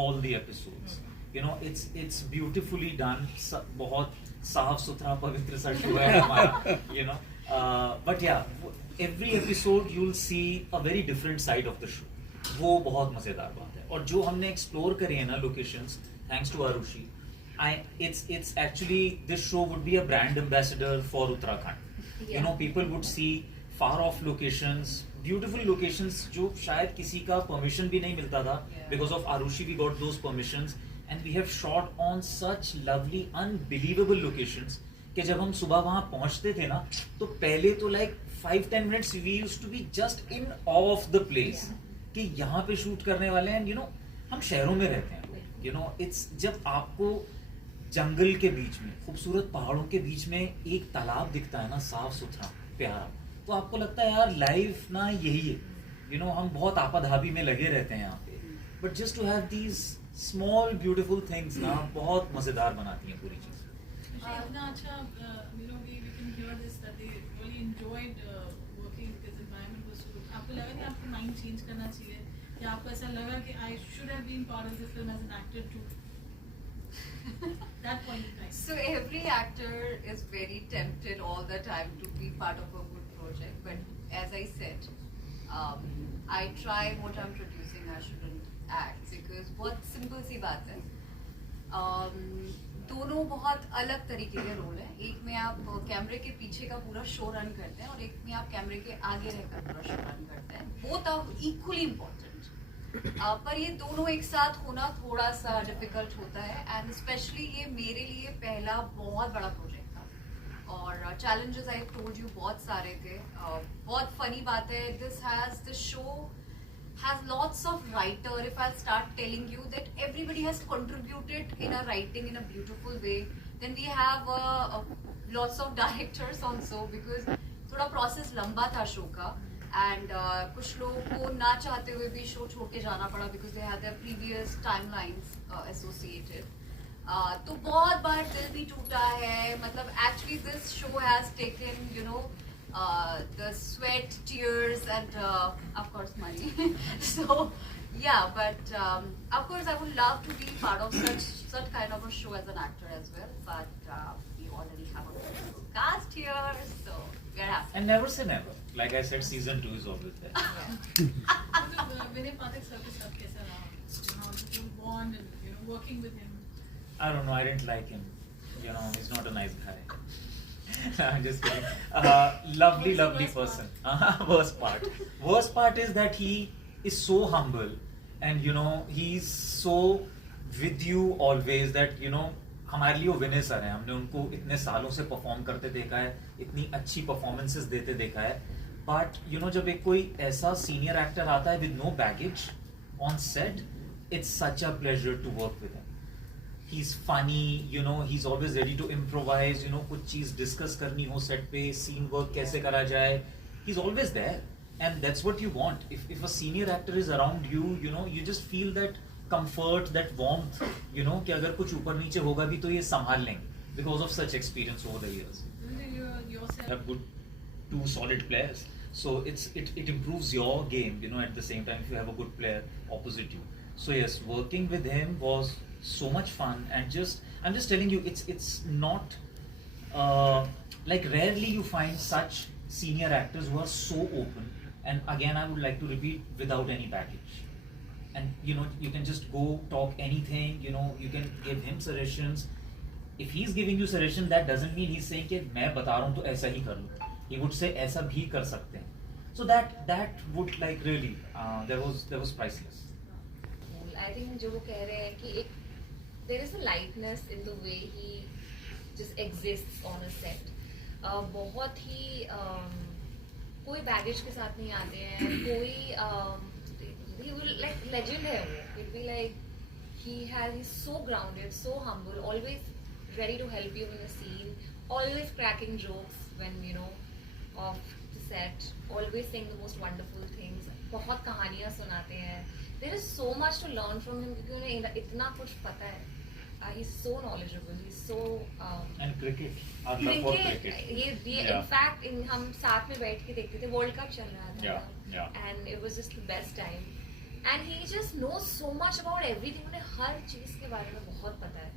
all the episodes. You know, it's beautifully done. बहुत साफ सुथरा पवित्र सा show है हमारा. You know, but yeah, every episode you'll see a very different side of the show. वो बहुत मजेदार बात है. और जो हमने explore करे हैं ना locations, thanks to Arushi, it's actually, this show would be a brand ambassador for Uttarakhand. Yeah. You know, people would see far off locations, beautiful locations जो शायद किसी का permission भी नहीं मिलता था. Because of Arushi we got those permissions, and we have shot on such lovely unbelievable locations कि जब हम सुबह वहाँ पहुँचते थे ना, तो पहले तो like 5-10 minutes we used to be just in awe of the place कि यहाँ पे शूट करने वाले हैं. You know, हम शहरों में रहते हैं. You know, it's जब आपको जंगल के बीच में, खूबसूरत पहाड़ों के बीच में एक तालाब दिखता है ना, साफ सुथरा प्यारा, तो आपको लगता है यार लाइफ ना यही है. You know, हम बहुत आपाधापी में लगे रहते हैं यहाँ पे, but just to have these small beautiful things ना बहुत मजेदार बनाती हैं पूरी चीज. इतना अच्छा, you know, we can hear this that they really enjoyed working because environment was so good. आपको लगा कि आपको mind change करना चाहिए, या आपको ऐसा लगा कि I should have been part of the film as an actor too? That point in time. So every actor is very tempted all the time to be part of a good project, but as I said, I try what I'm producing, I shouldn't act, because बहुत simple सी बात है. दोनों बहुत अलग तरीके के role हैं. एक में आप कैमरे के पीछे का पूरा शो रन करते हैं और एक में आप कैमरे के आगे रहकर पूरा शो रन करते हैं. बोथ आर इक्वली इम्पोर्टेंट, पर ये दोनों एक साथ होना थोड़ा सा डिफिकल्ट होता है. एंड स्पेशली ये मेरे लिए पहला बहुत बड़ा प्रोजेक्ट था और चैलेंजेस आई टोल्ड यू बहुत सारे थे. बहुत फनी बात है, this show has lots of writer. If I start telling you that everybody has contributed in a writing in a beautiful way, then we have lots of directors also, because थोड़ा process लंबा था show का, and कुछ लोगों को ना चाहते हुए भी शो छोड़ के जाना पड़ा because they had their previous timelines associated. तो बहुत बार दिल भी टूटा है. मतलब actually this show has taken, you know, the sweat, tears, and of course money. So yeah, but of course I would love to be part of such kind of a show as an actor as well. But we already have a beautiful cast here, so we're happy. And never say never. Like I said, season 2 is always there. Vinay Pathak sir के साथ कैसा रहा? How did you bond and, you know, working with him? I don't know. I didn't like him. You know, he's not a nice guy. I'm just kidding. Lovely person. Worst part is that he is so humble, and you know he's so with you always that you know हमारे लिए वो विनय sir हैं. हमने उनको इतने सालों से perform करते देखा है, इतनी अच्छी परफॉर्मेंसेस देते देखा है. बट यू नो जब एक कोई ऐसा सीनियर एक्टर आता है with no baggage on set, it's such a pleasure to work with him. He's funny, you know, he's always ready to improvise, you know, कुछ चीज डिस्कस करनी हो सेट पे, सीन वर्क कैसे करा जाए, he's always there, and that's what you want. If a senior actor is around you, you know, you just feel that comfort, that warmth, you know, कि अगर कुछ ऊपर नीचे होगा भी तो ये संभाल लेंगे because of such experience over the years. You have good 2 solid players, so it improves your game, you know, at the same time if you have a good player opposite you. So yes, working with him was so much fun, and I'm just telling you, it's not like rarely you find such senior actors who are so open, and again I would like to repeat, without any baggage. And you know, you can just go talk anything, you know, you can give him suggestions. If he's giving you suggestion, that doesn't mean he's saying कि मैं बता रहा हूँ तो ऐसा ही कर लो. He would say ऐसा भी कर सकते हैं. So that would like really there was priceless. I think जो वो कह रहे हैं कि एक there is a lightness in the way he just exists on a set. बहुत ही कोई baggage के साथ नहीं आते हैं, कोई he will like legend है वो. He'll be like he's so grounded, so humble, always ready to help you in the scene, always cracking jokes when you know off the set, always saying the most wonderful things. बहुत कहानियाँ सुनाते हैं. There is so much to learn from him क्योंकि उन्हें इतना कुछ पता है. He's so knowledgeable. He's so and cricket. Our love for cricket. Yeah. In fact, हम साथ में बैठ के देखते थे. World Cup चल रहा था. Yeah. And it was just the best time. And he just knows so much about everything, उन्हें हर चीज के बारे में बहुत पता है.